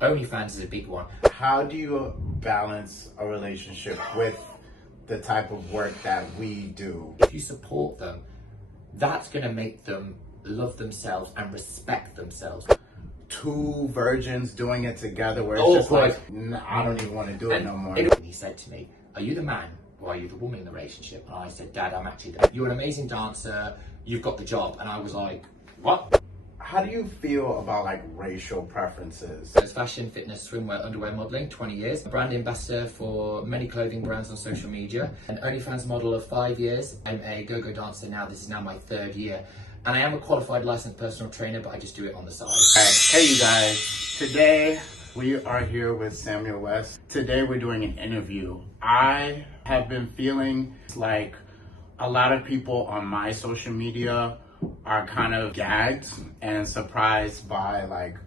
OnlyFans is a big one. How do you balance a relationship with the type of work that we do? If you support them, that's going to make them love themselves and respect themselves. Two virgins doing it together where it's just like, nah, I don't even want to do it no more. He said to me, are you the man or are you the woman in the relationship? And I said, Dad, I'm actually you're an amazing dancer, you've got the job. And I was like, what? How do you feel about like racial preferences? So it's fashion, fitness, swimwear, underwear modeling, 20 years. A brand ambassador for many clothing brands on social media. An OnlyFans model of 5 years. I'm a go-go dancer now. This is now my 3rd year. And I am a qualified licensed personal trainer, but I just do it on the side. Hey you guys, today we are here with Samuel West. Today we're doing an interview. I have been feeling like a lot of people on my social media are kind of gagged and surprised by like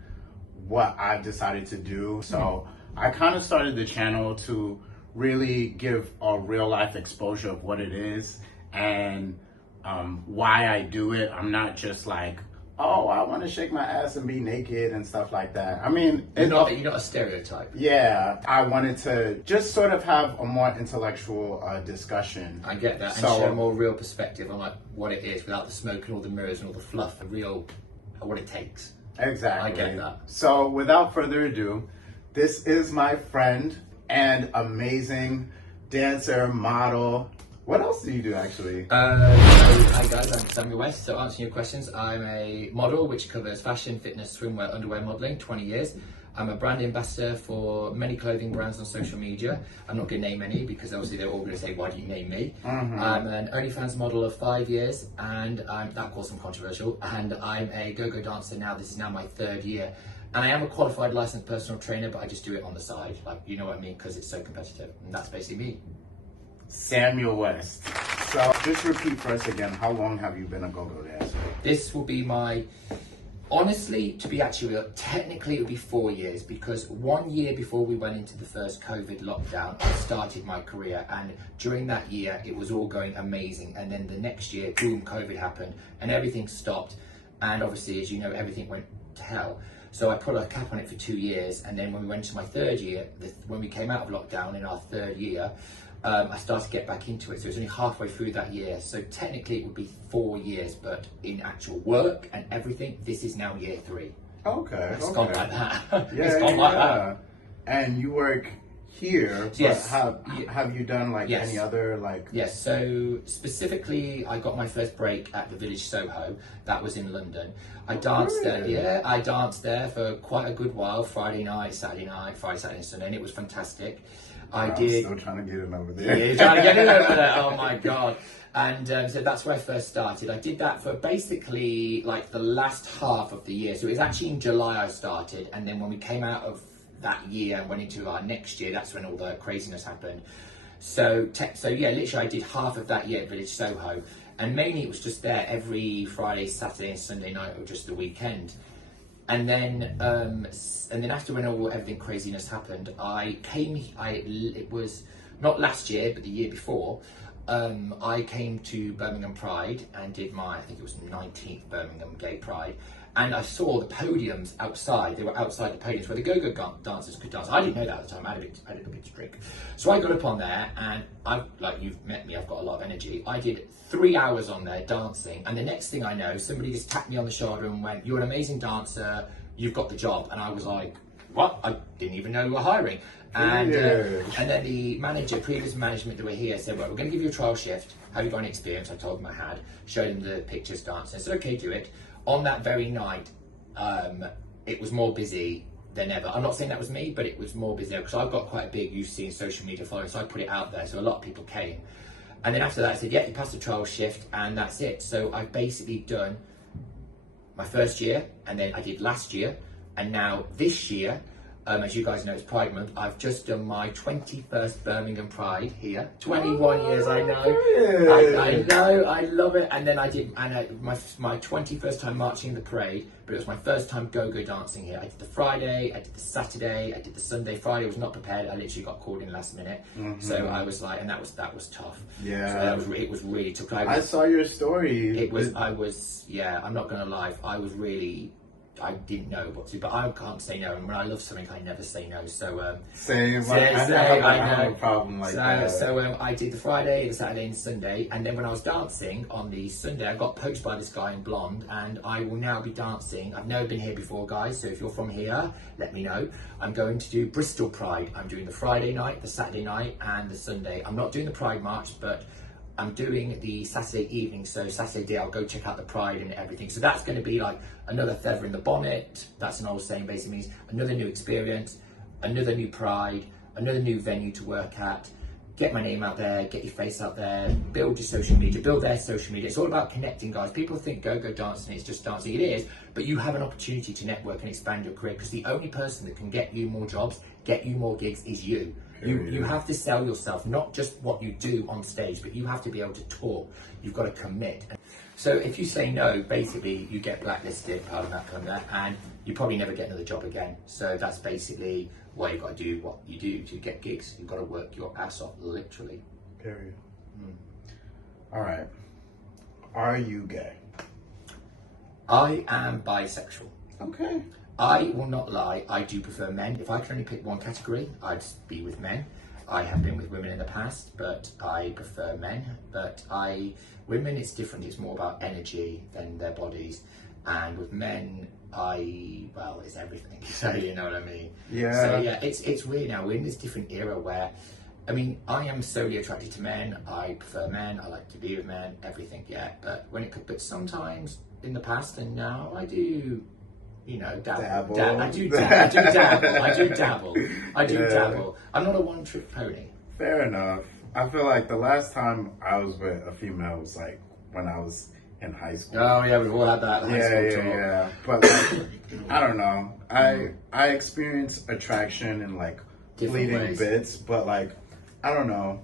what I've decided to do. So I kind of started the channel to really give a real life exposure of what it is and why I do it. I'm not just like, oh, I want to shake my ass and be naked and stuff like that. I mean, you're not a stereotype. Yeah, I wanted to just sort of have a more intellectual discussion. I get that, and show a more real perspective on like what it is without the smoke and all the mirrors and all the fluff, the real, what it takes. Exactly. I get that. So without further ado, this is my friend and amazing dancer, model. What else do you do actually? Hi guys, I'm Samuel West. So answering your questions, I'm a model which covers fashion, fitness, swimwear, underwear modeling, 20 years. I'm a brand ambassador for many clothing brands on social media. I'm not going to name any because obviously they're all going to say, why do you name me? I'm an OnlyFans model of 5 years and that caused some controversial. And I'm a go-go dancer now. This is now my 3rd year. And I am a qualified licensed personal trainer, but I just do it on the side. Like, you know what I mean? Because it's so competitive. And that's basically me. Samuel West. So just repeat for us again, how long have you been a go-go dancer? This will be my, honestly, to be actually real, technically it would be 4 years because 1 year before we went into the first COVID lockdown, I started my career, and during that year it was all going amazing, and then the next year, boom, COVID happened and everything stopped, and obviously, as you know, everything went to hell. So I put a cap on it for 2 years, and then when we went to my 3rd year, when we came out of lockdown in our 3rd year, I started to get back into it. So it was only halfway through that year. So technically it would be 4 years, but in actual work and everything, this is now year 3. Okay. It's gone like that. Yeah, it's gone like that. And you work here, but yes. Have you done like any other like? Yes, so specifically I got my first break at the Village Soho. That was in London. I danced there, I danced there for quite a good while, Friday night, Saturday night, Friday, Saturday, Sunday, and it was fantastic. I'm still trying to get it over there. Yeah, you're trying to get it over there. Oh my God. And so that's where I first started. I did that for basically like the last half of the year. So it was actually in July I started. And then when we came out of that year and went into our next year, that's when all the craziness happened. So yeah, literally I did half of that year at Village Soho. And mainly it was just there every Friday, Saturday and Sunday night or just the weekend. And then after when everything craziness happened, it was not last year, but the year before, I came to Birmingham Pride and did I think it was 19th Birmingham Gay Pride. And I saw the podiums outside. They were outside the podiums where the go-go dancers could dance. I didn't know that at the time. I had a bit to drink. So I got up on there, and like you've met me, I've got a lot of energy. I did 3 hours on there dancing, and the next thing I know, somebody just tapped me on the shoulder and went, "You're an amazing dancer. You've got the job." And I was like, "What? I didn't even know we were hiring." And then the previous management that were here said, "Well, we're going to give you a trial shift. Have you got any experience?" I told them I had. Showed them the pictures dancing. I said, "Okay, do it." On that very night, it was more busy than ever. I'm not saying that was me, but it was more busy because I've got quite a big, you've seen social media following, so I put it out there, so a lot of people came. And then after that, I said, yeah, you passed the trial shift, and that's it. So I've basically done my first year, and then I did last year, and now this year, as you guys know, it's Pride Month. I've just done my 21st Birmingham Pride here. 21 years, I know. I know, I love it. And then I did my 21st time marching the parade, but it was my first time go-go dancing here. I did the Friday, I did the Saturday, I did the Sunday. Friday I was not prepared. I literally got called in last minute. So I was like, and that was tough. Yeah. So it was really tough. I saw your story. I'm not gonna lie, I was really I didn't know what to do, but I can't say no. And when I love something, I never say no. So same. so, I I have a problem like that. So I did the Friday, the Saturday, and Sunday, and then when I was dancing on the Sunday, I got poached by this guy in blonde, and I will now be dancing. I've never been here before, guys. So if you're from here, let me know. I'm going to do Bristol Pride. I'm doing the Friday night, the Saturday night, and the Sunday. I'm not doing the Pride March, but I'm doing the Saturday evening, so Saturday day I'll go check out the Pride and everything. So that's going to be like another feather in the bonnet. That's an old saying, basically means another new experience, another new Pride, another new venue to work at. Get my name out there, get your face out there, build your social media, build their social media. It's all about connecting, guys. People think go dancing, it's just dancing. It is, but you have an opportunity to network and expand your career, because the only person that can get you more jobs, get you more gigs is you. You have to sell yourself, not just what you do on stage, but you have to be able to talk. You've got to commit. So if you say no, basically you get blacklisted, pardon that, and you probably never get another job again. So that's basically why you've got to do what you do to get gigs. You've got to work your ass off, literally. Period. All right. Are you gay? I am bisexual. Okay. I will not lie, I do prefer men. If I could only pick one category, I'd be with men. I have been with women in the past, but I prefer men. But women, it's different. It's more about energy than their bodies. And with men, it's everything. So you know what I mean? Yeah. So yeah, it's weird now. We're in this different era where, I mean, I am solely attracted to men. I prefer men. I like to be with men. Everything, yeah. But sometimes in the past and now, I do. You know, dabble. I do dabble. I'm not a one-trick pony. Fair enough. I feel like the last time I was with a female was like when I was in high school. Oh yeah, we've all had that high school talk. Yeah. But like, I don't know. I experience attraction in like Different fleeting ways. bits, but like, I don't know.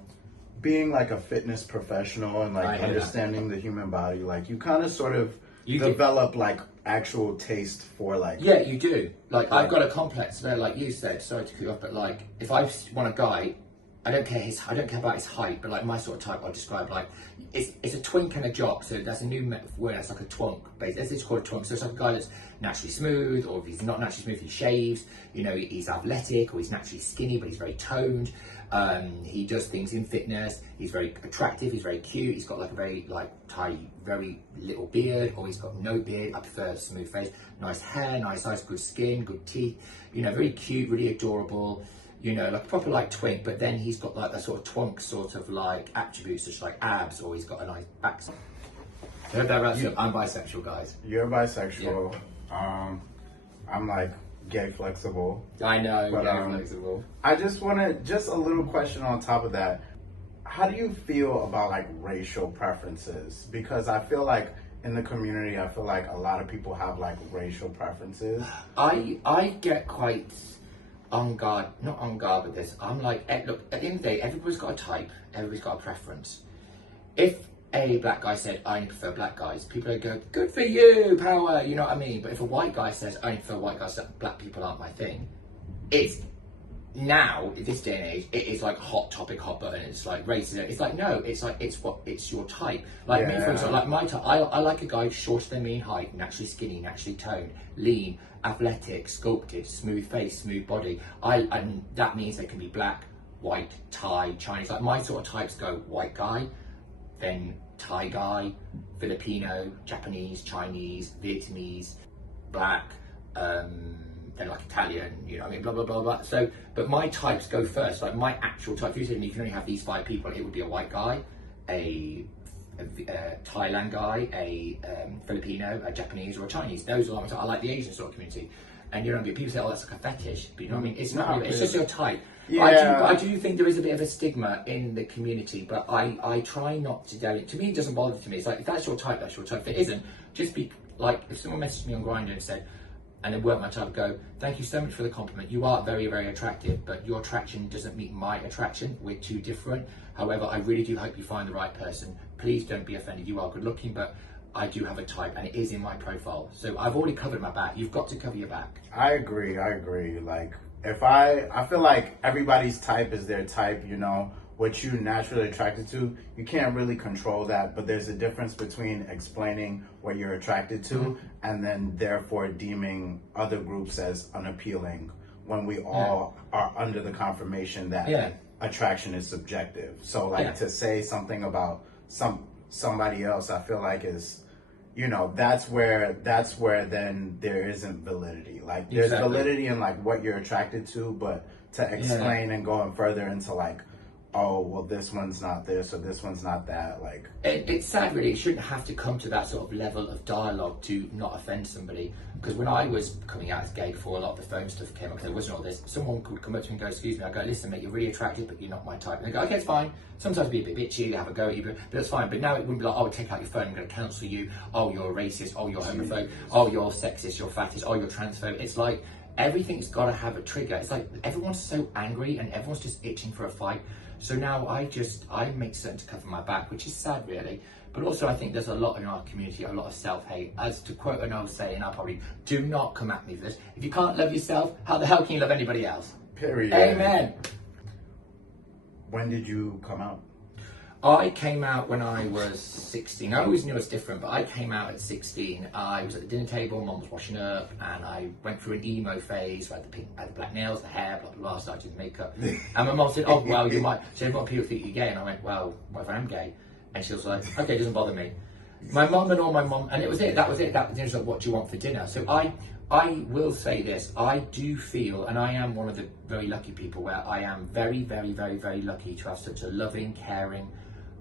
Being like a fitness professional and like understanding the human body, like you kind of sort of develop like actual taste for like. Yeah, you do. Like I've got a complex where, like you said, sorry to cut you off, but like if I want a guy, I don't care about his height, but like my sort of type I'll describe like it's a twink and a jock. So that's a new word. It's like a twonk. Basically, it's called a twonk. So it's like a guy that's naturally smooth, or if he's not naturally smooth, he shaves. You know, he's athletic, or he's naturally skinny, but he's very toned. He does things in fitness. He's very attractive. He's very cute. He's got like a very tidy, very little beard, or he's got no beard. I prefer a smooth face, nice hair, nice eyes, good skin, good teeth. You know, very cute, really adorable. You know, like proper like twink. But then he's got like that sort of twonk sort of like attributes, such like abs, or he's got a nice backside. I hope that wraps up. I'm bisexual, guys. You're bisexual. Yeah. I'm like gay flexible. I know, but, gay flexible. I just a little question on top of that. How do you feel about like racial preferences? Because I feel like in the community, I feel like a lot of people have like racial preferences. I get quite on guard, not on guard with this. I'm like, look, at the end of the day, everybody's got a type, everybody's got a preference. If a black guy said, I only prefer black guys, people would go, good for you, power, you know what I mean? But if a white guy says, I only prefer white guys, black people aren't my thing, it's now, in this day and age, it is like hot topic, hot button. It's like racism. It's like, no, it's like, it's your type. Like me, for example, like my type, I like a guy shorter than me in height, naturally skinny, naturally toned, lean, athletic, sculpted, smooth face, smooth body. And that means they can be black, white, Thai, Chinese. Like my sort of types go white guy, then Thai guy, Filipino, Japanese, Chinese, Vietnamese, black, then like Italian, you know what I mean, blah, blah, blah, blah. So, but my types go first. Like my actual type, if you said to me, you can only have these 5 people, it would be a white guy, a Thailand guy, a Filipino, a Japanese, or a Chinese. Those are like my type. I like the Asian sort of community. And you know what I mean? People say, oh, that's like a fetish. But you know what I mean? It's not, it's just your type. Yeah. But I do think there is a bit of a stigma in the community, but I try not to delve it. To me, it doesn't bother to me. It's like, if that's your type, that's your type. If it isn't, just be like, if someone messaged me on Grindr and said, and it weren't my type, go, thank you so much for the compliment. You are very, very attractive, but your attraction doesn't meet my attraction. We're too different. However, I really do hope you find the right person. Please don't be offended. You are good looking, but I do have a type, and it is in my profile. So I've already covered my back. You've got to cover your back. I agree. Like, if I feel like everybody's type is their type, you know, what you naturally attracted to, you can't really control that, but there's a difference between explaining what you're attracted to and then therefore deeming other groups as unappealing when we all are under the confirmation that attraction is subjective. So like to say something about somebody else, I feel like is, you know, that's where then there isn't validity. Like there's validity in like what you're attracted to, but to explain and going further into like, oh, well, this one's not this or this one's not that. Like it's sad, really. It shouldn't have to come to that sort of level of dialogue to not offend somebody. Because when I was coming out as gay, before a lot of the phone stuff came up, because there wasn't all this, someone could come up to me and go, excuse me. I go, listen, mate, you're really attractive, but you're not my type. And they go, okay, it's fine. Sometimes be a bit bitchy, have a go at you, but it's fine. But now it wouldn't be like, oh, take out your phone, I'm going to cancel you. Oh, you're a racist. Oh, you're homophobe. Oh, you're sexist. You're fattest. Oh, you're transphobe. It's like everything's got to have a trigger. It's like everyone's so angry and everyone's just itching for a fight. So now I make certain to cover my back, which is sad, really. But also I think there's a lot in our community, a lot of self-hate. As to quote an old saying, I'll probably, do not come at me for this. If you can't love yourself, how the hell can you love anybody else? Period. Amen. When did you come out? I came out when I was 16. I always knew it was different, but I came out at 16. I was at the dinner table, mum was washing up, and I went through an emo phase. I had the black nails, the hair, blah, blah, blah, started doing makeup. And my mum said, oh, well, you might, so what people think you're gay? And I went, well, what if I am gay? And she was like, okay, it doesn't bother me. My mum, and it was it, that was it. That was like, what do you want for dinner? So I will say this, I do feel, and I am one of the very lucky people where I am very, very, very, very lucky to have such a loving, caring,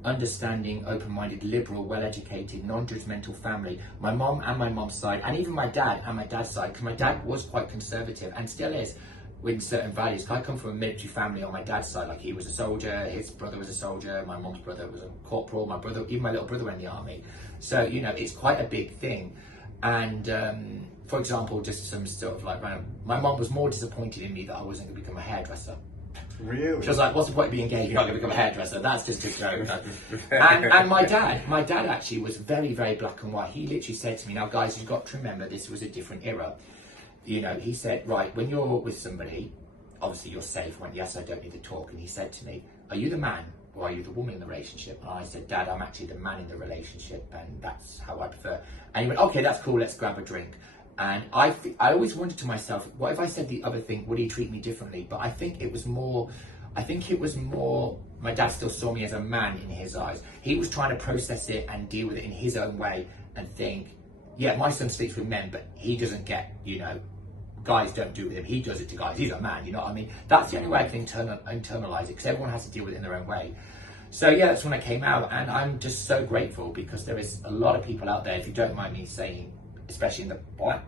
understanding, open-minded, liberal, well-educated, non-judgmental family. My mom and my mom's side, and even my dad and my dad's side, because my dad was quite conservative and still is with certain values. I come from a military family on my dad's side. Like he was a soldier, his brother was a soldier, my mom's brother was a corporal, my brother, even my little brother went in the army. So, you know, it's quite a big thing. And for example, just some sort of like random, my mom was more disappointed in me that I wasn't going to become a hairdresser. Really? She was like, what's the point of being gay if you're not going to become a hairdresser? That's just a joke. and my dad actually was very, very black and white. He literally said to me, now guys, you've got to remember this was a different era. You know, he said, right, when you're with somebody, obviously you're safe. I went, yes, I don't need to talk. And he said to me, are you the man or are you the woman in the relationship? And I said, Dad, I'm actually the man in the relationship and that's how I prefer. And he went, okay, that's cool, let's grab a drink. And I always wondered to myself, what if I said the other thing, would he treat me differently? But I think it was more, my dad still saw me as a man in his eyes. He was trying to process it and deal with it in his own way and think, yeah, my son sleeps with men, but he doesn't get, you know, guys don't do it with him. He does it to guys. He's a man, you know what I mean? That's the only way I can internalize it because everyone has to deal with it in their own way. So yeah, that's when I came out and I'm just so grateful because there is a lot of people out there, if you don't mind me saying, especially in the black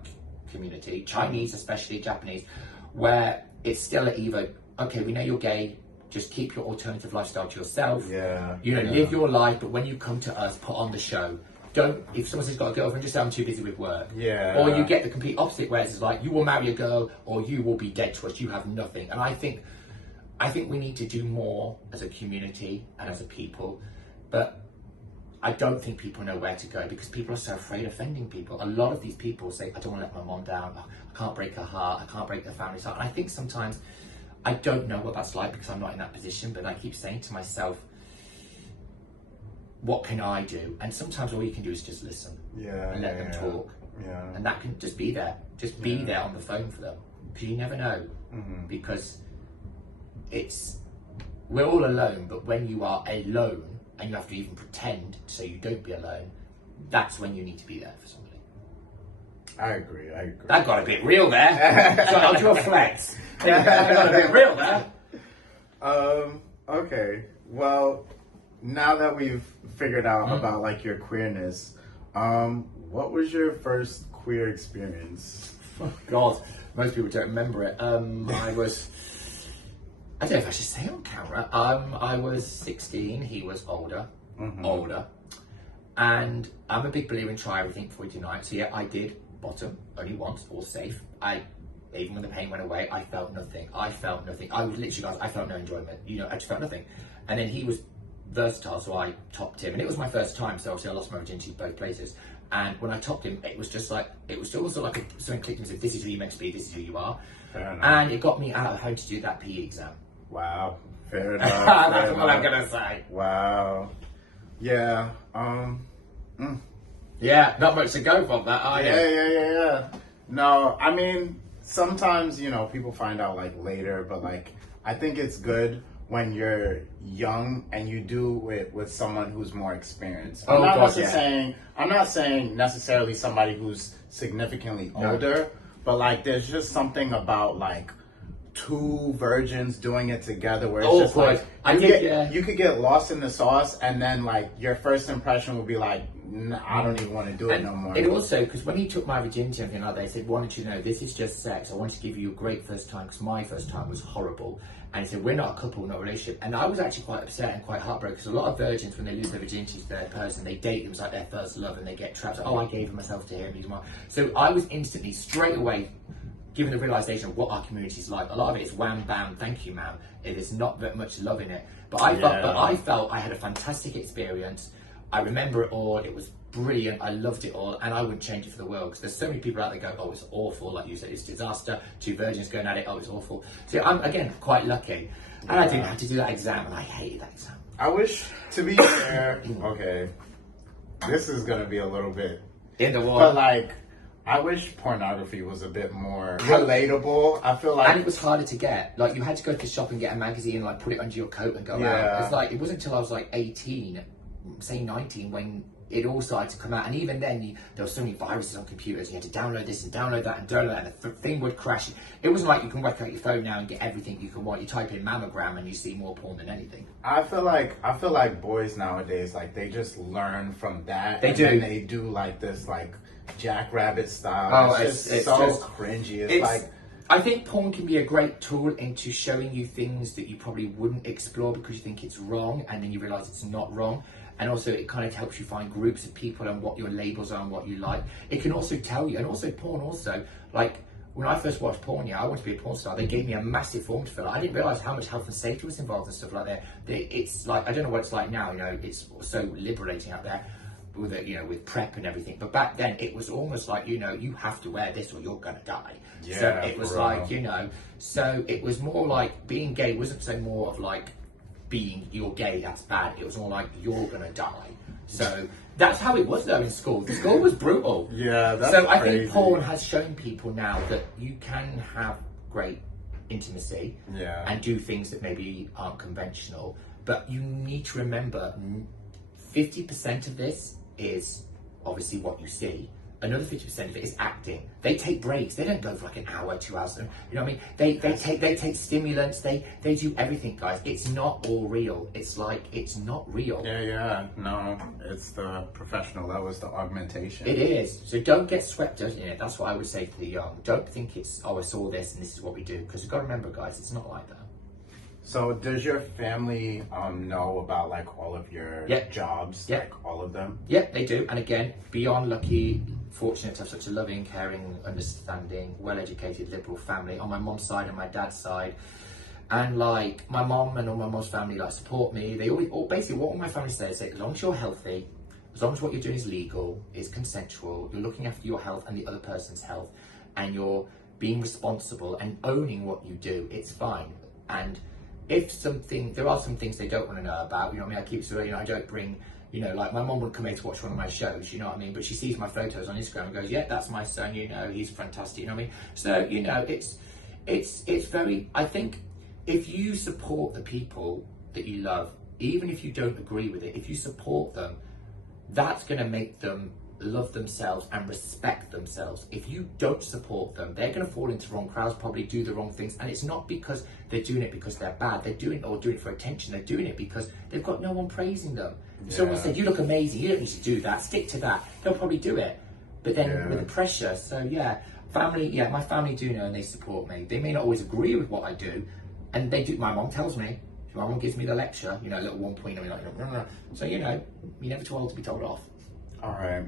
community, Chinese, especially Japanese, where it's still either, okay, we know you're gay, just keep your alternative lifestyle to yourself. Yeah. You know, live your life, but when you come to us, put on the show. Don't, if someone says got a girlfriend, just say I'm too busy with work. Yeah. Or you get the complete opposite, where it's like, you will marry a girl or you will be dead to us, you have nothing. And I think we need to do more as a community and as a people, but I don't think people know where to go because people are so afraid of offending people. A lot of these people say, I don't want to let my mom down, I can't break her heart, I can't break the family's heart. And I think sometimes, I don't know what that's like because I'm not in that position, but I keep saying to myself, what can I do? And sometimes all you can do is just listen and let them talk. Yeah. And that can just be there. Just be there on the phone for them. Because you never know. Because we're all alone, but when you are alone and you have to even pretend so you don't be alone, that's when you need to be there for somebody. I agree. That got a bit real there. So I'll do a flex. That got a bit real there. Okay. Well, now that we've figured out about like your queerness, what was your first queer experience? Oh, God, most people don't remember it. I don't know if I should say on camera. I was 16, he was older, and I'm a big believer in try everything before you deny it. So yeah, I did bottom only once, all safe. Even when the pain went away, I felt nothing. I was literally, guys, I felt no enjoyment. You know, I just felt nothing. And then he was versatile, so I topped him, and it was my first time, so obviously I lost my virginity both places. And when I topped him, it was just like, it was also like something clicked and said, this is who you're meant to be, this is who you are. And it got me out of home to do that PE exam. Wow. Fair enough. That's what I'm gonna say. Wow. Yeah. Yeah, not much to go from that, are you? Yeah. No, I mean, sometimes, people find out like later, but like, I think it's good when you're young and you do it with someone who's more experienced. I'm not saying necessarily somebody who's significantly older, but like, there's just something about like two virgins doing it together where it's just like you could get lost in the sauce, and then like your first impression will be like, nah, I don't even want to do it no more. It also, because when he took my virginity and everything like that, he said, why don't you know, this is just sex. I want to give you a great first time, because my first time was horrible. And he said, we're not a couple, not a relationship. And I was actually quite upset and quite heartbroken, because a lot of virgins, when they lose their virginity to their person, they date them as like their first love, and they get trapped. Like, oh, I gave myself to him. He's mine. So I was instantly, straight away, given the realization of what our community is like. A lot of it is wham, bam, thank you, ma'am. It is not that much love in it. But I felt I had a fantastic experience. I remember it all. It was brilliant. I loved it all, and I wouldn't change it for the world, because there's so many people out there go, oh, it's awful, like you said, it's disaster. Two virgins going at it, oh, it's awful. So I'm, again, quite lucky. And I didn't have to do that exam, and I hated that exam. I wish, to be fair, okay, this is going to be a little bit in the water. But like, I wish pornography was a bit more relatable. I feel like, and it was harder to get. Like, you had to go to the shop and get a magazine and like put it under your coat and go out. It's like, it wasn't until I was like 18, say 19, when it all started to come out. And even then, there were so many viruses on computers. You had to download this and download that and download that, and the thing would crash. It wasn't like you can work out your phone now and get everything you can want. You type in mammogram and you see more porn than anything. I feel like boys nowadays, like, they just learn from that. They do. And they do like this like Jackrabbit style. It's so cringy. It's like, I think porn can be a great tool into showing you things that you probably wouldn't explore because you think it's wrong, and then you realize it's not wrong. And also, it kind of helps you find groups of people and what your labels are and what you like. It can also tell you, and also porn also, like, when I first watched porn, I wanted to be a porn star, they gave me a massive form to fill out. I didn't realize how much health and safety was involved and stuff like that. It's like, I don't know what it's like now, it's so liberating out there with it, with PrEP and everything. But back then, it was almost like, you have to wear this or you're gonna die. Yeah, so it was like, so it was more like being gay wasn't so more of like, you're gay, that's bad. It was more like, you're gonna die. So that's how it was though in school. The school was brutal. Yeah, that's so I crazy. think porn has shown people now that you can have great intimacy and do things that maybe aren't conventional, but you need to remember 50% of this is obviously what you see. Another 50% of it is acting. They take breaks. They don't go for like an hour, 2 hours. You know what I mean? They take stimulants. They do everything, guys. It's not all real. It's like, it's not real. Yeah. No, it's the professional. That was the augmentation. It is. So don't get swept up in it. That's what I would say to the young. Don't think it's, oh, I saw this and this is what we do. Because you've got to remember, guys, it's not like that. So does your family know about like all of your jobs, like all of them? Yeah, they do. And again, beyond lucky, fortunate to have such a loving, caring, understanding, well-educated, liberal family on my mom's side and my dad's side. And like my mom and all my mom's family like support me. They always, basically what all my family says is, as long as you're healthy, as long as what you're doing is legal, is consensual, you're looking after your health and the other person's health, and you're being responsible and owning what you do, it's fine. And if there are some things they don't want to know about, I keep saying, I don't bring, like my mom would come here to watch one of my shows, but she sees my photos on Instagram and goes, yeah, that's my son, he's fantastic, So, it's very, I think if you support the people that you love, even if you don't agree with it, if you support them, that's going to make them love themselves and respect themselves. If you don't support them, they're going to fall into wrong crowds, probably do the wrong things, and it's not because they're doing it because they're bad. They're doing it for attention. They're doing it because they've got no one praising them. If someone said, you look amazing, you don't need to do that, stick to that, they'll probably do it. But then with the pressure, so my family do know and they support me. They may not always agree with what I do, and they do. My mom tells me, my mom gives me the lecture, a little 1 point, so you're never too old to be told off. All right.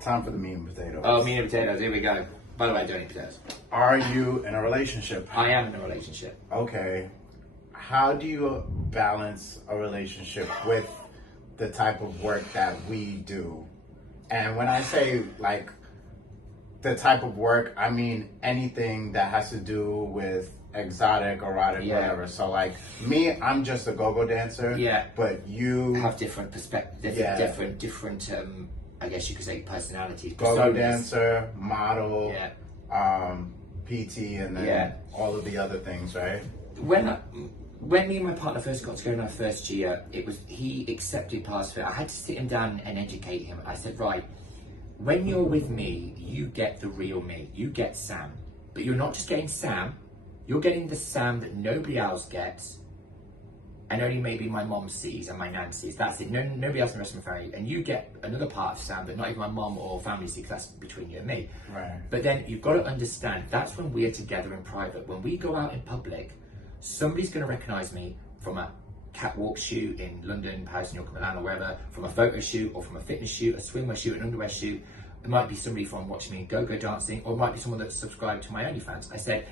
Time for the meat and potatoes. Oh, meat and potatoes. Here we go. By the way, I don't eat potatoes. Are you in a relationship? I am in a relationship. Okay. How do you balance a relationship with the type of work that we do? And when I say like the type of work, I mean anything that has to do with exotic, erotic, whatever. So like me, I'm just a go-go dancer. Yeah. But you have different perspectives, different. I guess you could say personalities. Go-go dancer, model, yeah. PT, and then all of the other things, right? When me and my partner first got together in our first year, he accepted parts of it. I had to sit him down and educate him. I said, right, when you're with me, you get the real me. You get Sam. But you're not just getting Sam, you're getting the Sam that nobody else gets, and only maybe my mom sees and my nan sees. That's it. Nobody else in the rest of my family. And you get another part of Sam that not even my mom or family see, because that's between you and me. Right. But then you've got to understand, that's when we're together in private. When we go out in public, somebody's going to recognise me from a catwalk shoot in London, Paris, New York, Milan, or wherever, from a photo shoot, or from a fitness shoot, a swimwear shoot, an underwear shoot. It might be somebody from watching me go-go dancing, or it might be someone that's subscribed to my OnlyFans. I said,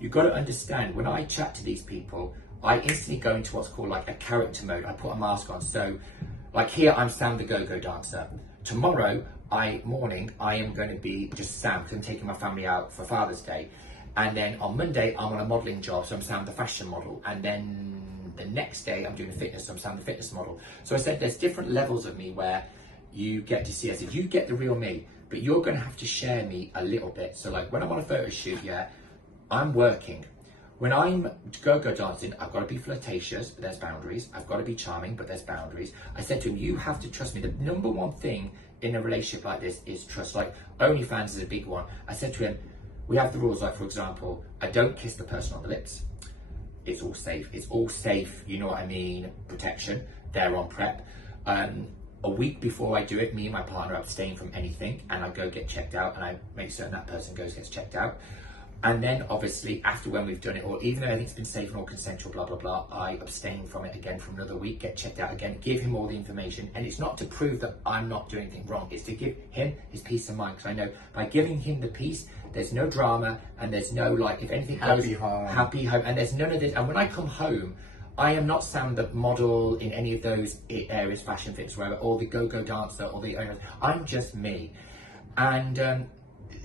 you've got to understand, when I chat to these people, I instantly go into what's called like a character mode. I put a mask on. So like here, I'm Sam the go-go dancer. Tomorrow morning, I am going to be just Sam, because I'm taking my family out for Father's Day. And then on Monday, I'm on a modelling job, so I'm Sam the fashion model. And then the next day, I'm doing fitness, so I'm Sam the fitness model. So I said, there's different levels of me where you get to see. I said, you get the real me, but you're going to have to share me a little bit. So like when I'm on a photo shoot, I'm working. When I'm go-go dancing, I've got to be flirtatious, but there's boundaries. I've got to be charming, but there's boundaries. I said to him, you have to trust me. The number one thing in a relationship like this is trust. Like OnlyFans is a big one. I said to him, we have the rules, like for example, I don't kiss the person on the lips. It's all safe. It's all safe, you know what I mean? Protection. They're on prep. A week before I do it, me and my partner abstain from anything, and I go get checked out, and I make certain that person gets checked out. And then obviously after when we've done it, or even though everything's been safe and all consensual, blah, blah, blah, I abstain from it again for another week, get checked out again, give him all the information. And it's not to prove that I'm not doing anything wrong. It's to give him his peace of mind. Because I know by giving him the peace, there's no drama, and there's no like, if anything happy goes, home. Happy home. And there's none of this. And when I come home, I am not Sam the model in any of those areas, fashion, fitness, wherever, or the go-go dancer, or I'm just me. And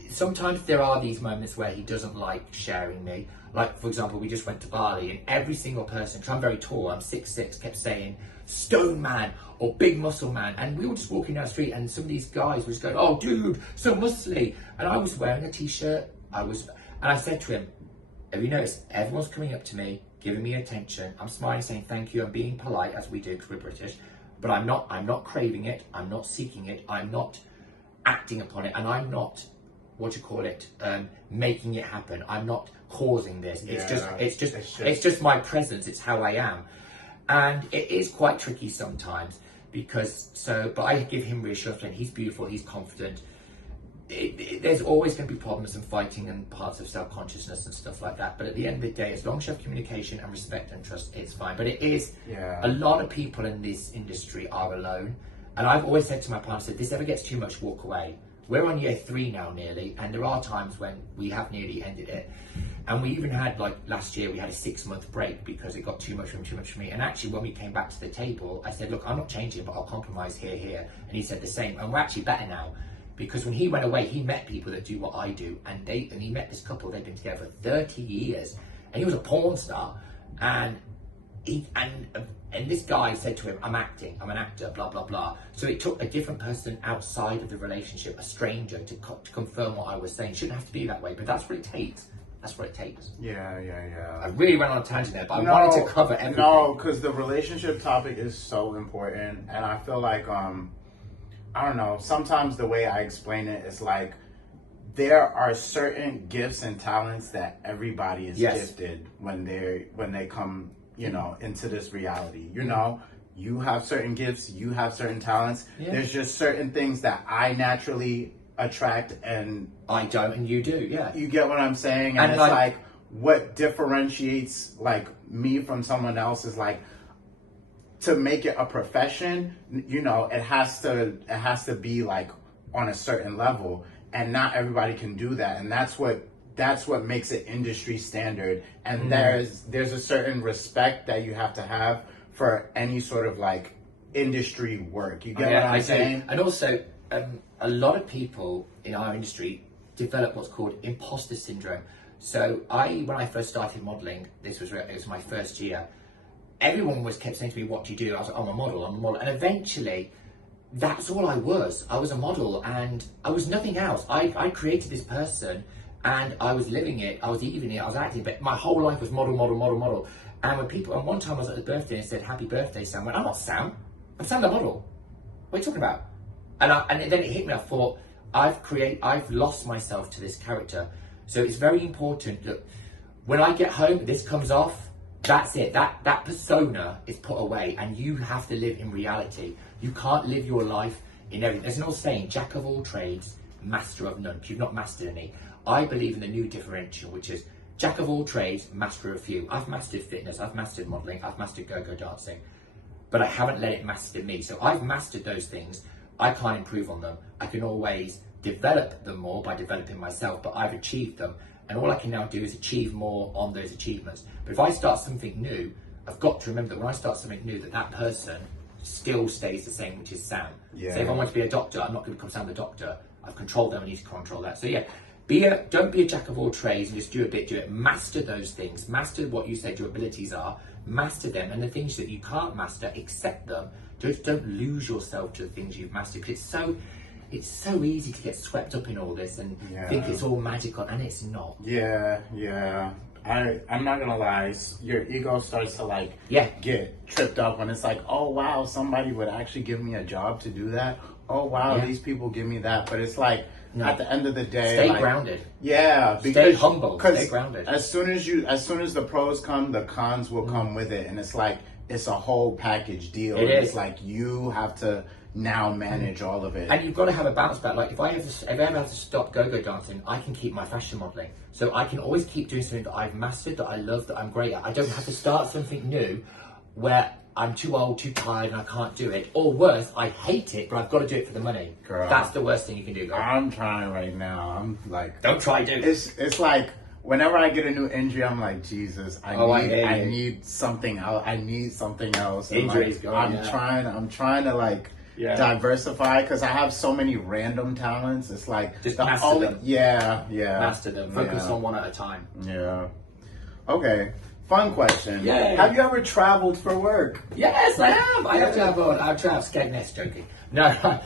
sometimes there are these moments where he doesn't like sharing me. Like, for example, we just went to Bali, and every single person, because I'm very tall, I'm 6'6", kept saying, stone man, or big muscle man. And we were just walking down the street, and some of these guys were just going, oh, dude, so muscly. And I was wearing a t-shirt. And I said to him, have you noticed, everyone's coming up to me, giving me attention. I'm smiling, saying thank you. I'm being polite, as we do, because we're British. But I'm not craving it. I'm not seeking it. I'm not acting upon it. And I'm not, making it happen. I'm not causing this. It's just my presence. It's how I am. And it is quite tricky sometimes but I give him reassurance, and he's beautiful, he's confident. There's always going to be problems and fighting and parts of self-consciousness and stuff like that. But at the end of the day, as long as you have communication and respect and trust, it's fine. But it is, a lot of people in this industry are alone. And I've always said to my partner, if this ever gets too much, walk away. We're on year 3 now nearly, and there are times when we have nearly ended it. And we even had, like last year, we had a 6-month break because it got too much for me. And actually, when we came back to the table, I said, look, I'm not changing, but I'll compromise here. And he said the same. And we're actually better now, because when he went away, he met people that do what I do. And he met this couple, they've been together for 30 years. And he was a porn star. And this guy said to him, I'm acting, I'm an actor, blah, blah, blah. So it took a different person outside of the relationship, a stranger, to confirm what I was saying. It shouldn't have to be that way, but that's what it takes. That's what it takes. Yeah. I really went on a tangent there, but I wanted to cover everything. No, because the relationship topic is so important. And I feel like, I don't know, sometimes the way I explain it is like, there are certain gifts and talents that everybody is gifted when they come, into this reality. You have certain gifts, you have certain talents. There's just certain things that I naturally attract and I don't, and you do. You get what I'm saying? And it's like what differentiates like me from someone else is like, to make it a profession, it has to be like on a certain level, and not everybody can do that. And that's what makes it industry standard. And there's a certain respect that you have to have for any sort of like industry work. You get what I'm saying? And also, a lot of people in our industry develop what's called imposter syndrome. So when I first started modelling, it was my first year, everyone kept saying to me, what do you do? I was like, I'm a model. And eventually, that's all I was. I was a model and I was nothing else. I created this person and I was living it, I was eating it, I was acting, but my whole life was model. And and one time I was at his birthday and said, happy birthday, Sam. I went, I'm not Sam, I'm Sam the model. What are you talking about? And then it hit me, I thought, I've lost myself to this character. So it's very important that when I get home, this comes off, that's it. That persona is put away and you have to live in reality. You can't live your life in everything. There's an old saying, jack of all trades, master of none. You've not mastered any. I believe in the new differential, which is jack of all trades, master of few. I've mastered fitness, I've mastered modelling, I've mastered go-go dancing, but I haven't let it master me. So I've mastered those things. I can't improve on them. I can always develop them more by developing myself, but I've achieved them. And all I can now do is achieve more on those achievements. But if I start something new, I've got to remember that when I start something new, that person still stays the same, which is Sam. Yeah. So if I want to be a doctor, I'm not going to become Sam the doctor. I've controlled them, I need to control that. So yeah, don't be a jack of all trades and just do it. Master those things. Master what you said your abilities are. Master them, and the things that you can't master, accept them. Just don't lose yourself to the things you've mastered. Because it's so easy to get swept up in all this and think it's all magical, and it's not. Yeah. I'm not gonna lie, your ego starts to get tripped up when it's like, oh wow, somebody would actually give me a job to do that. Oh wow, these people give me that. But it's like, at the end of the day, stay grounded. Yeah, stay humble. Stay grounded. As soon as the pros come, the cons will come with it, and it's like it's a whole package deal. It's like you have to now manage all of it, and you've got to have a bounce back. Like if I ever have to stop go-go dancing, I can keep my fashion modelling, so I can always keep doing something that I've mastered, that I love, that I'm great at. I don't have to start something new where I'm too old, too tired, and I can't do it. Or worse, I hate it, but I've got to do it for the money. Girl, that's the worst thing you can do, girl. I'm trying right now. I'm like, don't try, dude. It's like whenever I get a new injury, I'm like, Jesus, I need something else. I need something else. Injuries, I'm trying to like diversify, because I have so many random talents. It's like just master them. Master them. Focus on one at a time. Yeah. Okay. Fun question. Yeah. Have you ever traveled for work? Yes, I have. I have traveled. I've traveled. Skegness, joking. No,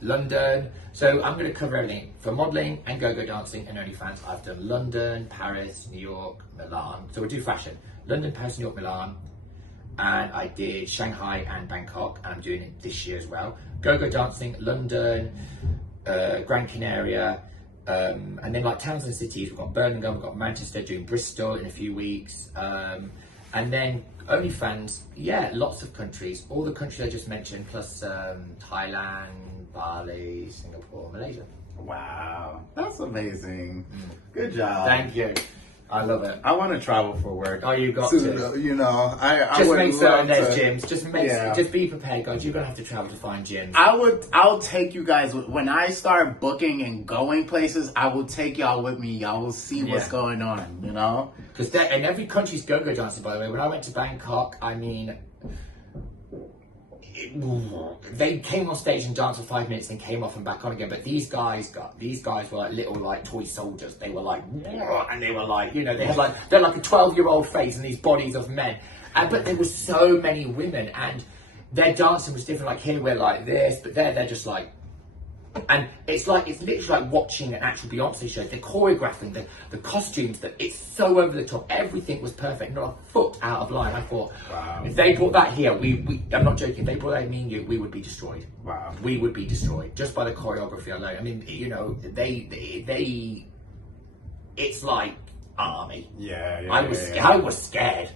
London. So I'm going to cover everything for modelling and go-go dancing and OnlyFans. I've done London, Paris, New York, Milan. So we'll do fashion. London, Paris, New York, Milan. And I did Shanghai and Bangkok. And I'm doing it this year as well. Go-go dancing, London, Gran Canaria. And then like towns and cities, we've got Birmingham, we've got Manchester, doing Bristol in a few weeks. And then OnlyFans, lots of countries. All the countries I just mentioned, plus Thailand, Bali, Singapore, Malaysia. Wow, that's amazing. Good job. Thank you. I love it. I want to travel for work. Oh, you got to. You know, I just would make certain there's to, gyms. Just be prepared, guys. You're gonna have to travel to find gyms. I'll take you guys when I start booking and going places. I will take y'all with me. Y'all will see what's going on. You know, because in every country's go-go dancing. By the way, when I went to Bangkok, I mean, they came on stage and danced for 5 minutes and came off and back on again. But these guys were like little like toy soldiers. They were like, and they were like, you know, they're like a 12-year-old face and these bodies of men. But there were so many women, and their dancing was different. Like here we're like this, but they're just like, and it's literally like watching an actual Beyonce show. They're choreographing the costumes, that it's so over the top. Everything was perfect, not a foot out of line. I thought, wow, if they brought that here, I'm not joking, if they brought that, me and you, we would be destroyed. Wow. We would be destroyed just by the choreography alone. I mean, you know, they it's like army. I was scared.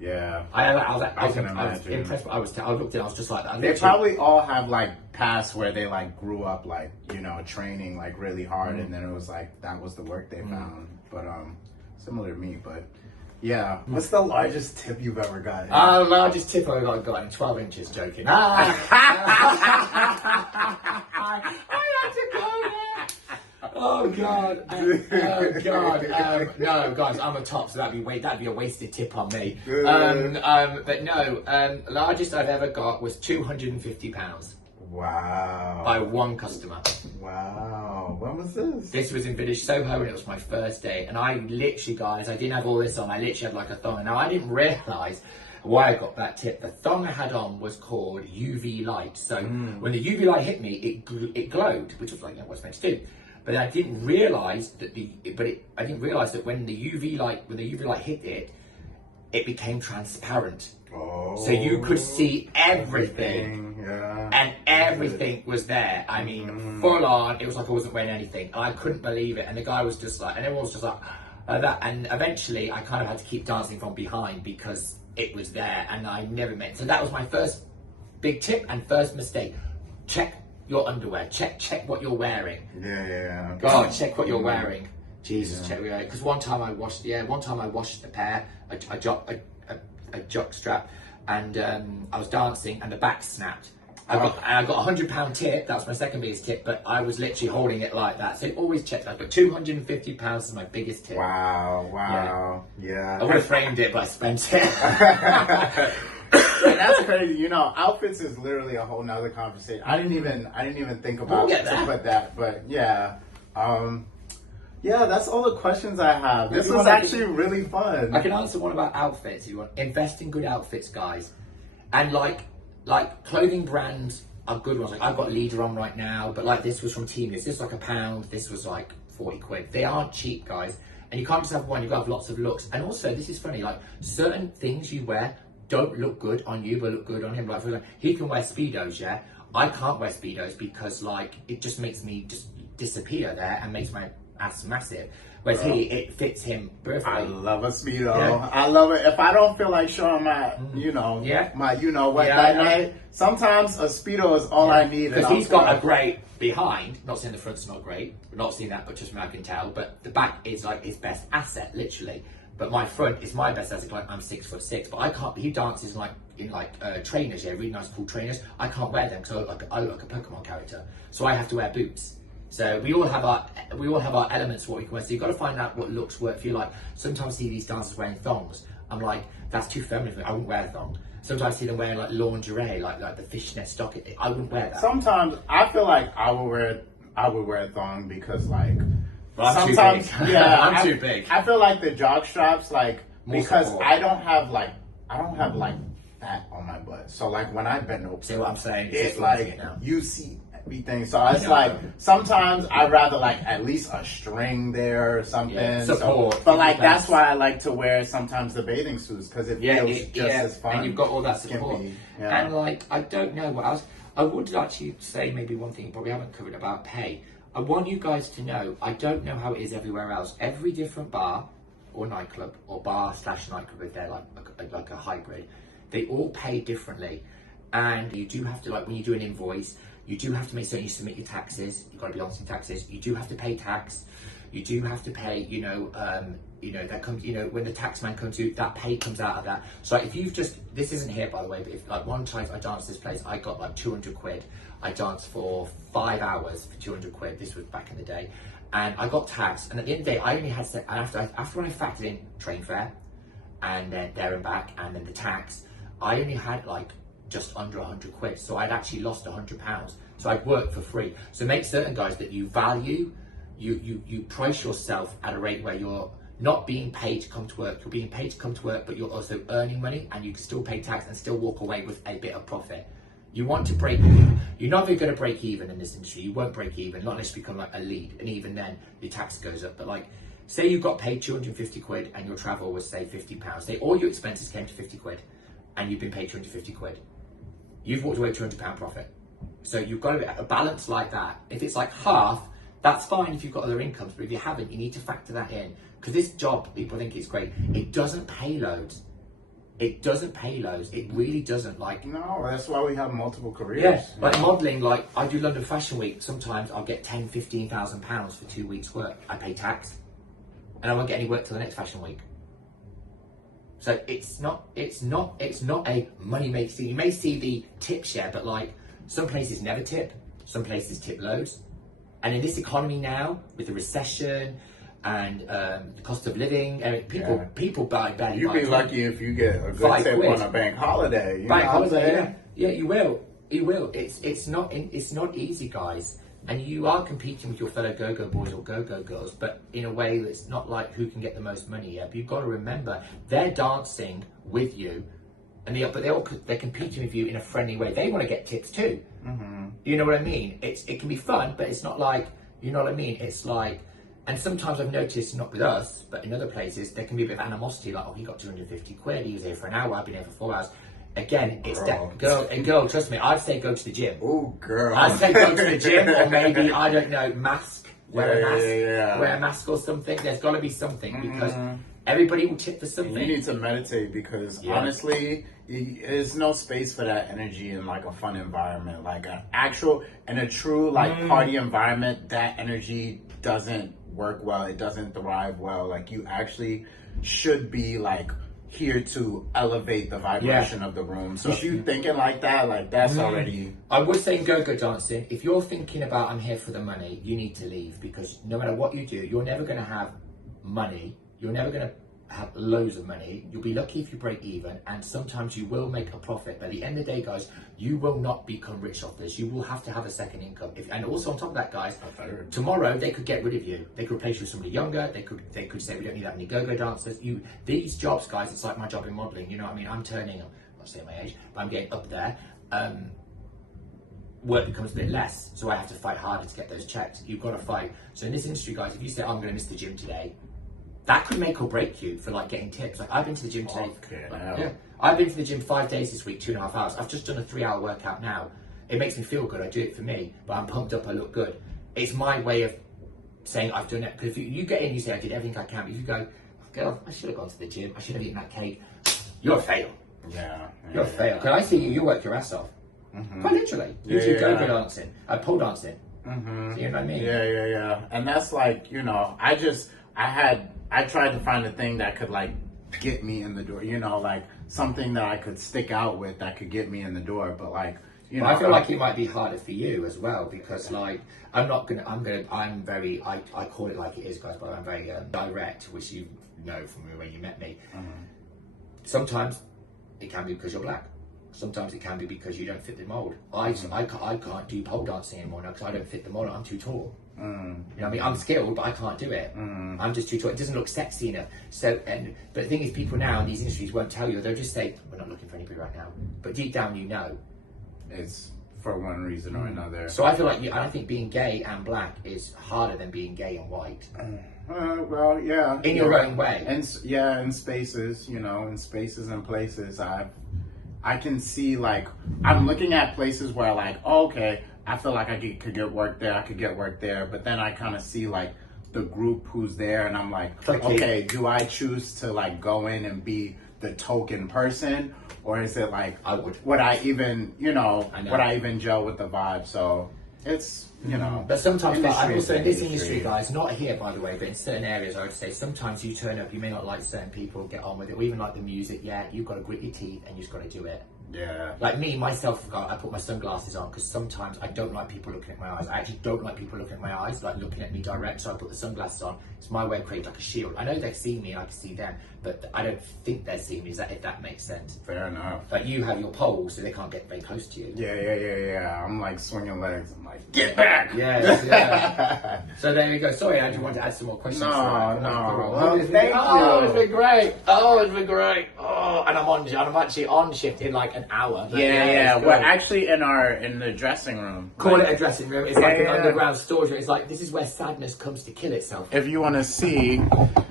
Yeah, I was impressed. I looked at it, I was just like that. They probably all have like past where they like grew up like, you know, training like really hard, and then it was like that was the work they found. But similar to me, but yeah. What's the largest tip you've ever gotten? Largest tip I've gotten 12 inches. Joking. I had to go there. Oh God! No, guys, I'm a top, so that'd be a wasted tip on me. But no, largest I've ever got was £250. Wow. By one customer. Wow. When was this? This was in Village Soho and it was my first day. And I literally, guys, I didn't have all this on. I literally had like a thong. Now, I didn't realise why I got that tip. The thong I had on was called UV light. So when the UV light hit me, it glowed, which was like, you know, what it's meant to do. But I didn't realise that I didn't realise that when the UV light hit it, it became transparent. Oh, so you could see everything. Yeah. And everything was there. I mean, full on. It was like I wasn't wearing anything. And I couldn't believe it. And the guy was just like, and everyone was just like that. And eventually I kind of had to keep dancing from behind because it was there and I never meant. So that was my first big tip and first mistake. Check your underwear. Check what you're wearing. Yeah. God, check what you're wearing. Jesus, check what you're wearing. Because one time I washed the pair, a jock strap, and I was dancing and the back snapped. I got a £100 tip. That was my second biggest tip, but I was literally holding it like that. So always check that. But £250 is my biggest tip. Wow. Yeah. I would have framed it, but I spent it. That's crazy. You know, outfits is literally a whole nother conversation. I didn't even think about that. But yeah. Yeah, that's all the questions I have. This was actually really fun. I can answer one about outfits if you want. Invest in good outfits, guys. And like clothing brands are good ones. Like I've got Leader on right now, but like this was from Team. This is like £1. This was like 40 quid. They aren't cheap, guys. And you can't just have one, you've got to have lots of looks. And also, this is funny, like certain things you wear don't look good on you, but look good on him. Like for example, he can wear Speedos, yeah? I can't wear Speedos because like, it just makes me just disappear there and makes my ass massive. Whereas it fits him perfectly. I love a Speedo. Yeah. I love it. If I don't feel like showing my, that night, sometimes a Speedo is all I need. Because he's got a great behind, not saying the front's not great, not seeing that, but just from I can tell, but the back is like his best asset, literally. But my front is my best asset, like I'm 6'6", but I can't, he dances in trainers, really nice cool trainers. I can't wear them because I look like a Pokemon character. So I have to wear boots. So we all have our elements what we can wear. So you've got to find out what looks work for you. Like sometimes I see these dancers wearing thongs. I'm like, that's too feminine for me. I wouldn't wear a thong. Sometimes I see them wearing like lingerie, like the fishnet stock. I wouldn't wear that. Sometimes I feel like I would wear a thong because like I'm sometimes too big. yeah, I'm too big. I feel like the jog straps like More because support. I don't have fat on my butt. So like when I bend over, See what I'm saying? it's like you see everything. So it's know. like sometimes I'd rather like at least a string there or something. Yeah, support. So, but like that's why I like to wear sometimes the bathing suits because it feels just as fun. And you've got all that support. Yeah. And like I don't know what else. I would actually say maybe one thing you probably haven't covered about pay. I want you guys to know, I don't know how it is everywhere else. Every different bar or nightclub or bar/nightclub, if they're like a hybrid, they all pay differently. And you do have to, like when you do an invoice, you do have to make certain you submit your taxes. You've got to be honest in taxes. You do have to pay tax. You do have to pay, that comes, when the tax man comes to, that pay comes out of that. So if you've this isn't here by the way, but if like one time I danced this place, I got like 200 quid. I danced for 5 hours for 200 quid. This was back in the day. And I got taxed. And at the end of the day, I only had, after when I factored in train fare and then there and back and then the tax, I only had like just under 100 quid. So I'd actually lost £100. So I'd worked for free. So make certain guys that you value, you price yourself at a rate where you're not being paid to come to work. You're being paid to come to work, but you're also earning money and you can still pay tax and still walk away with a bit of profit. You want to break even. You're not going to break even in this industry. You won't break even, not unless you become like a lead. And even then, your tax goes up. But like, say you got paid 250 quid and your travel was say £50. Say all your expenses came to 50 quid and you've been paid 250 quid. You've walked away £200 profit. So you've got to be a balance like that. If it's like half, that's fine if you've got other incomes. But if you haven't, you need to factor that in. Because this job, people think it's great. It doesn't pay loads. It doesn't pay loads. It really doesn't. Like no, that's why we have multiple careers. Yeah, like modelling. Like I do London Fashion Week. Sometimes I'll get £10,000-15,000 for 2 weeks' work. I pay tax, and I won't get any work till the next Fashion Week. So it's not a money making thing. You may see the tip share, but like some places never tip. Some places tip loads. And in this economy now, with the recession and the cost of living, people barely. You'd be lucky if you get a good tip on a bank holiday. Bank holiday, yeah, you will. You will. It's not easy, guys. And you are competing with your fellow go-go boys or go-go girls, but in a way that's not like who can get the most money yet. But you've got to remember, they're dancing with you, and they're competing with you in a friendly way. They want to get tips too. You know what I mean? It can be fun, but it's not like, you know what I mean? It's like, and sometimes I've noticed, not with us, but in other places, there can be a bit of animosity, like, oh, he got 250 quid, he was here for an hour, I've been here for 4 hours. Again, it's that girl, trust me, I'd say go to the gym. Oh, girl. I'd say go to the gym, or maybe, I don't know, wear a mask, Yeah. wear a mask or something. There's got to be something, because everybody will tip for something. You need to meditate, because honestly, there's no space for that energy in like a fun environment. Like in a true like party environment, that energy doesn't work well. It doesn't thrive well. Like you actually should be like here to elevate the vibration of the room. So if you thinking like that, like that's already... I would say in go-go dancing, if you're thinking about I'm here for the money, you need to leave, because no matter what you do, you're never going to have money. You're never going to have loads of money. You'll be lucky if you break even, and sometimes you will make a profit. But at the end of the day, guys, you will not become rich off this. You will have to have a second income. And also on top of that, guys, tomorrow they could get rid of you. They could replace you with somebody younger. They could say we don't need that many go-go dancers. These jobs, guys, it's like my job in modelling. You know what I mean? I'm not saying my age, but I'm getting up there. Work becomes a bit less, so I have to fight harder to get those checks. You've got to fight. So in this industry, guys, if you say, oh, I'm going to miss the gym today, that could make or break you for like getting tips. Like I've been to the gym today. I've been to the gym 5 days this week, 2.5 hours. I've just done a 3-hour workout now. It makes me feel good. I do it for me, but I'm pumped up. I look good. It's my way of saying I've done it. Because if you get in, you say I did everything I can. But if you go, girl, I should have gone to the gym. I should have eaten that cake. You're a fail. You're a fail. Because I see you work your ass off. Quite literally. You do go-go dancing, pole dancing. So you know what I mean? Yeah. And that's like, you know, I tried to find a thing that could like get me in the door, you know, like something that I could stick out with that could get me in the door. But like, you know, I feel like it might be harder for you as well, because like I call it like it is, guys, but I'm very direct, which you know from when you met me. Sometimes it can be because you're black. Sometimes it can be because you don't fit the mold. I can't do pole dancing anymore now because I don't fit the mold. I'm too tall. You know what I mean? I'm skilled, but I can't do it. I'm just too tall. It doesn't look sexy enough. But the thing is, people now in these industries won't tell you. They'll just say, we're not looking for anybody right now. But deep down, you know. It's for one reason or another. So I feel like, I think being gay and black is harder than being gay and white. Well, yeah. In your own way. And in spaces, you know, in spaces and places, I can see, like, I'm looking at places where, like, oh, okay, I feel like could get work there, I could get work there, but then I kind of see, like, the group who's there, and I'm like, okay, do I choose to, like, go in and be the token person, or is it, like, would I even gel with the vibe? So, it's, you know. But sometimes, I also in this industry, guys, not here, by the way, but in certain areas, I would say, sometimes you turn up, you may not like certain people, get on with it, or even like the music, you've got to grit your teeth, and you've just got to do it. Yeah. Like me, myself, I put my sunglasses on because sometimes I don't like people looking at my eyes. I actually don't like people looking at my eyes, like looking at me direct, so I put the sunglasses on. It's my way of creating like a shield. I know they see me, I can see them, but I don't think they're seeing me, if that makes sense. Fair enough. But you have your poles, so they can't get very close to you. Yeah. I'm like swinging legs. I'm like, get back! Yeah. So there you go. Sorry, I just want to add some more questions. No. Well, thank you. Oh, it's been great. Oh, and I'm actually on shift in like an hour. Yeah. We're actually in the dressing room. Call it a dressing room. It's like an underground storage room. It's like, this is where sadness comes to kill itself. If you want to see,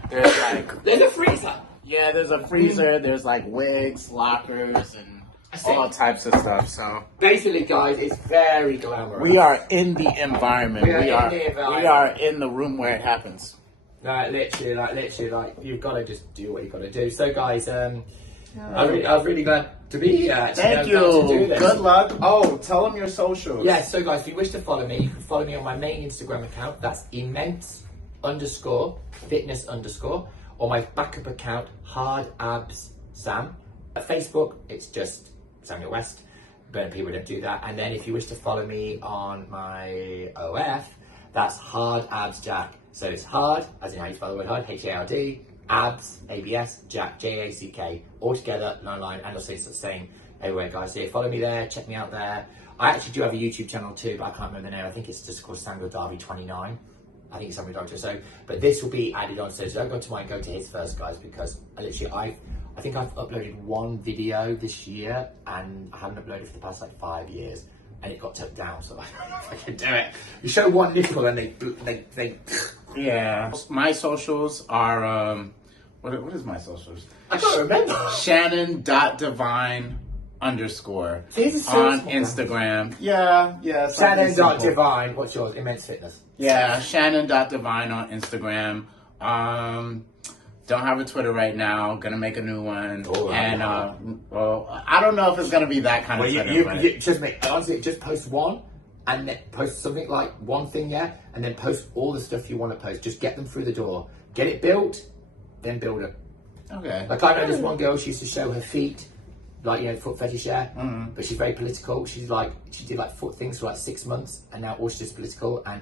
there's a freezer. Yeah, there's a freezer. There's like wigs, lockers, and all types of stuff. So basically, guys, it's very glamorous. We are in the environment. We are in the room where it happens. Literally, you've got to just do what you've got to do. So, guys, I was really glad to be here. Thank you. To do this. Good luck. Oh, tell them your socials. Yeah, so guys, if you wish to follow me, you can follow me on my main Instagram account. That's immense_fitness_, or my backup account, hardabssam. At Facebook, it's just Samuel West, but people don't do that. And then if you wish to follow me on my OF, that's Hard Abs Jack. So it's hard, as in how you spell the word hard, H-A-R-D, abs, A-B-S, Jack, J-A-C-K, all together, no line, and also it's the same Anyway, guys, so yeah, follow me there, check me out there. I actually do have a YouTube channel too, but I can't remember the name. I think it's just called Samuel Darby 29. I think it's Samuel Darby. So, but this will be added on. So don't go to mine, go to his first, guys, because I think I've uploaded one video this year, and I haven't uploaded for the past like 5 years, and it got took down. So I don't know if I can do it. You show one nipple and they. Yeah. My socials are what is my socials? I can't remember. Shannon.divine_ on Instagram. Yeah. Shannon.divine. What's yours? Immense Fitness. Yeah, Shannon.divine on Instagram. Don't have a Twitter right now. Gonna make a new one. Oh, and well, I don't know if it's gonna be that kind of Twitter. You just honestly, just post one, and then post something like one thing, yeah, and then post all the stuff you want to post. Just get them through the door. Get it built, then build it. Okay. Like I know this one girl, she used to show her feet, like, you know, foot fetish, yeah. Mm-hmm. But she's very political. She did like foot things for like 6 months, and now all she's just political, and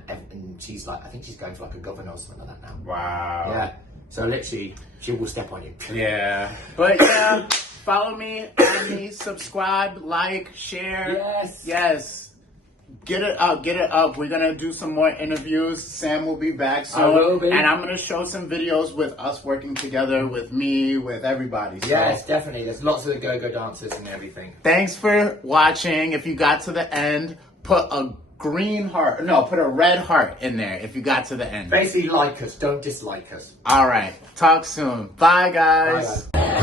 she's like, I think she's going for like a governor or something like that now. Wow. Yeah. So literally, she will step on you. Yeah. But yeah, follow me, add me, subscribe, like, share. Yes. Get it up. We're gonna do some more interviews. Sam will be back soon. I will be. And I'm gonna show some videos with us working together, with me, with everybody. So. Yes, definitely. There's lots of the go-go dancers and everything. Thanks for watching. If you got to the end, put a red heart in there if you got to the end. Basically, like us. Don't dislike us. All right. Talk soon. Bye, guys. Bye, guys.